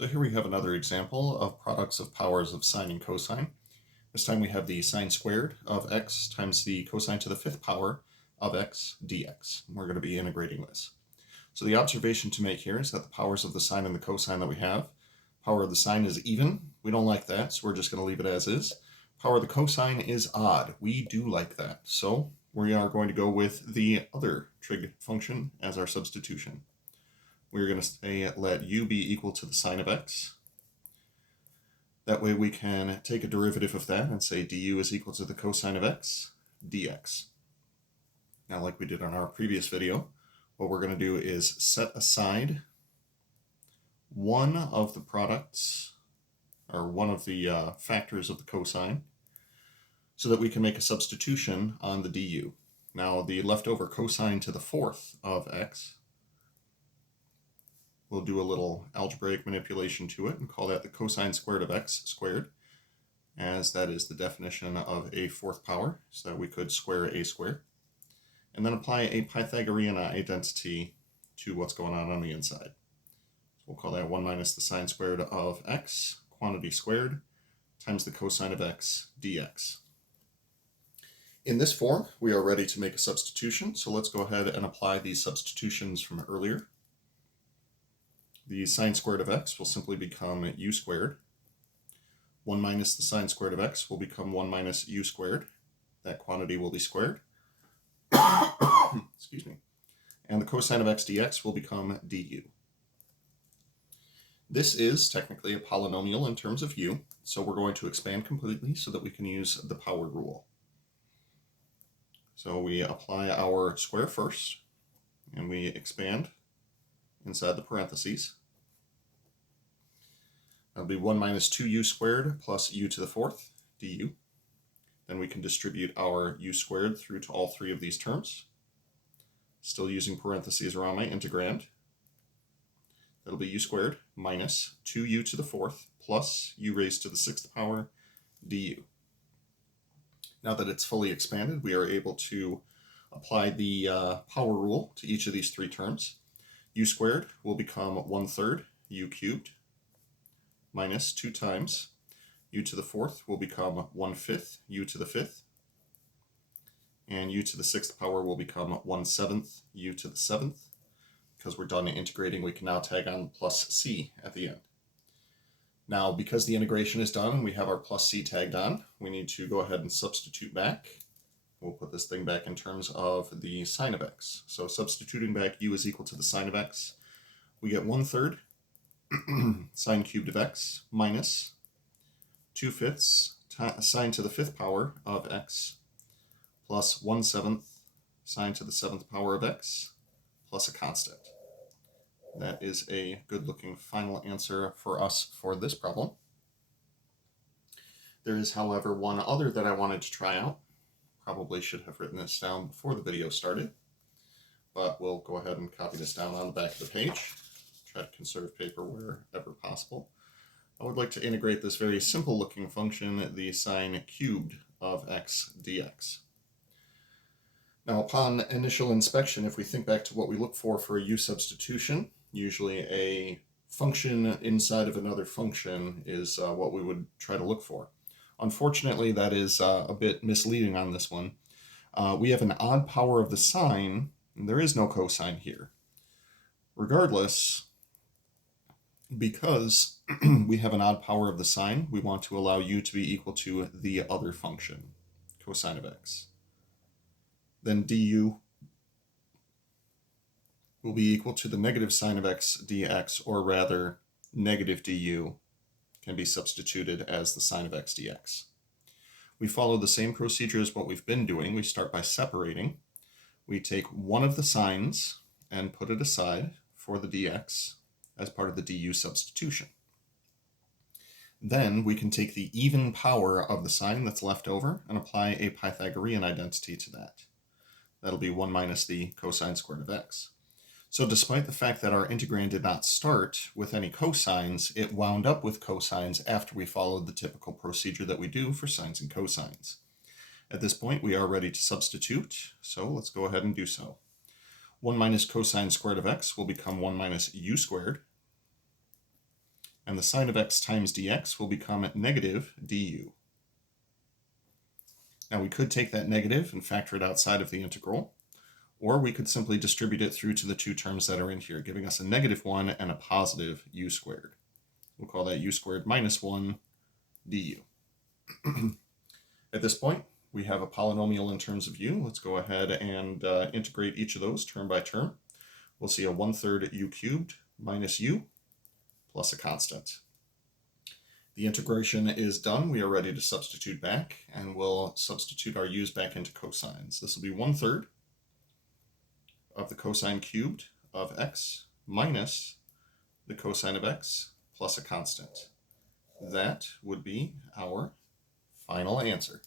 So here we have another example of products of powers of sine and cosine. This time we have the sine squared of x times the cosine to the fifth power of x dx. We're going to be integrating this. So the observation to make here is that the powers of the sine and the cosine that we have, power of the sine is even. We don't like that, so we're just going to leave it as is. Power of the cosine is odd. We do like that. So we are going to go with the other trig function as our substitution. We're going to say let u be equal to the sine of x. That way we can take a derivative of that and say du is equal to the cosine of x dx. Now, like we did on our previous video, what we're going to do is set aside one of the products, or one of the factors of the cosine, so that we can make a substitution on the du. Now, the leftover cosine to the fourth of x, we'll do a little algebraic manipulation to it and call that the cosine squared of x squared, as that is the definition of a fourth power, so that we could square a squared. And then apply a Pythagorean identity to what's going on the inside. So we'll call that 1 minus the sine squared of x, quantity squared, times the cosine of x dx. In this form, we are ready to make a substitution, so let's go ahead and apply these substitutions from earlier. The sine squared of x will simply become u squared. 1 minus the sine squared of x will become 1 minus u squared. That quantity will be squared. Excuse me. And the cosine of x dx will become du. This is technically a polynomial in terms of u, so we're going to expand completely so that we can use the power rule. So we apply our square first, and we expand inside the parentheses. That'll be 1 minus 2u squared plus u to the fourth du. Then we can distribute our u squared through to all three of these terms. Still using parentheses around my integrand. That'll be u squared minus 2u to the fourth plus u raised to the sixth power du. Now that it's fully expanded, we are able to apply the power rule to each of these three terms. U squared will become 1/3 u cubed minus 2 times u to the fourth will become 1/5 u to the fifth, and u to the sixth power will become 1/7 u to the seventh. Because we're done integrating, we can now tag on plus c at the end. Now, because the integration is done and we have our plus c tagged on, we need to go ahead and substitute back. We'll put this thing back in terms of the sine of x. So substituting back u is equal to the sine of x, we get 1/3 sine cubed of x minus 2/5 sine to the fifth power of x plus 1/7 sine to the seventh power of x plus a constant. That is a good looking final answer for us for this problem. There is, however, one other that I wanted to try out. Probably should have written this down before the video started, but we'll go ahead and copy this down on the back of the page. Try to conserve paper wherever possible. I would like to integrate this very simple looking function, the sine cubed of x dx. Now, upon initial inspection, if we think back to what we look for a u substitution, usually a function inside of another function is what we would try to look for. Unfortunately, that is a bit misleading on this one. We have an odd power of the sine, and there is no cosine here. Regardless, because we have an odd power of the sine, we want to allow u to be equal to the other function, cosine of x. Then du will be equal to the negative sine of x dx, or rather, negative du can be substituted as the sine of x dx. We follow the same procedure as what we've been doing. We start by separating. We take one of the sines and put it aside for the dx as part of the du substitution. Then we can take the even power of the sine that's left over and apply a Pythagorean identity to that. That'll be 1 minus the cosine squared of x. So despite the fact that our integrand did not start with any cosines, it wound up with cosines after we followed the typical procedure that we do for sines and cosines. At this point, we are ready to substitute, so let's go ahead and do so. 1 minus cosine squared of x will become 1 minus u squared. and the sine of x times dx will become negative du. Now we could take that negative and factor it outside of the integral, or we could simply distribute it through to the two terms that are in here, giving us a -1 and a positive u squared. We'll call that u squared minus 1 du. At this point, we have a polynomial in terms of u. Let's go ahead and integrate each of those term by term. We'll see a 1/3 u cubed minus u plus a constant. The integration is done. We are ready to substitute back, and we'll substitute our u's back into cosines. This will be 1/3 of the cosine cubed of x minus the cosine of x plus a constant. That would be our final answer.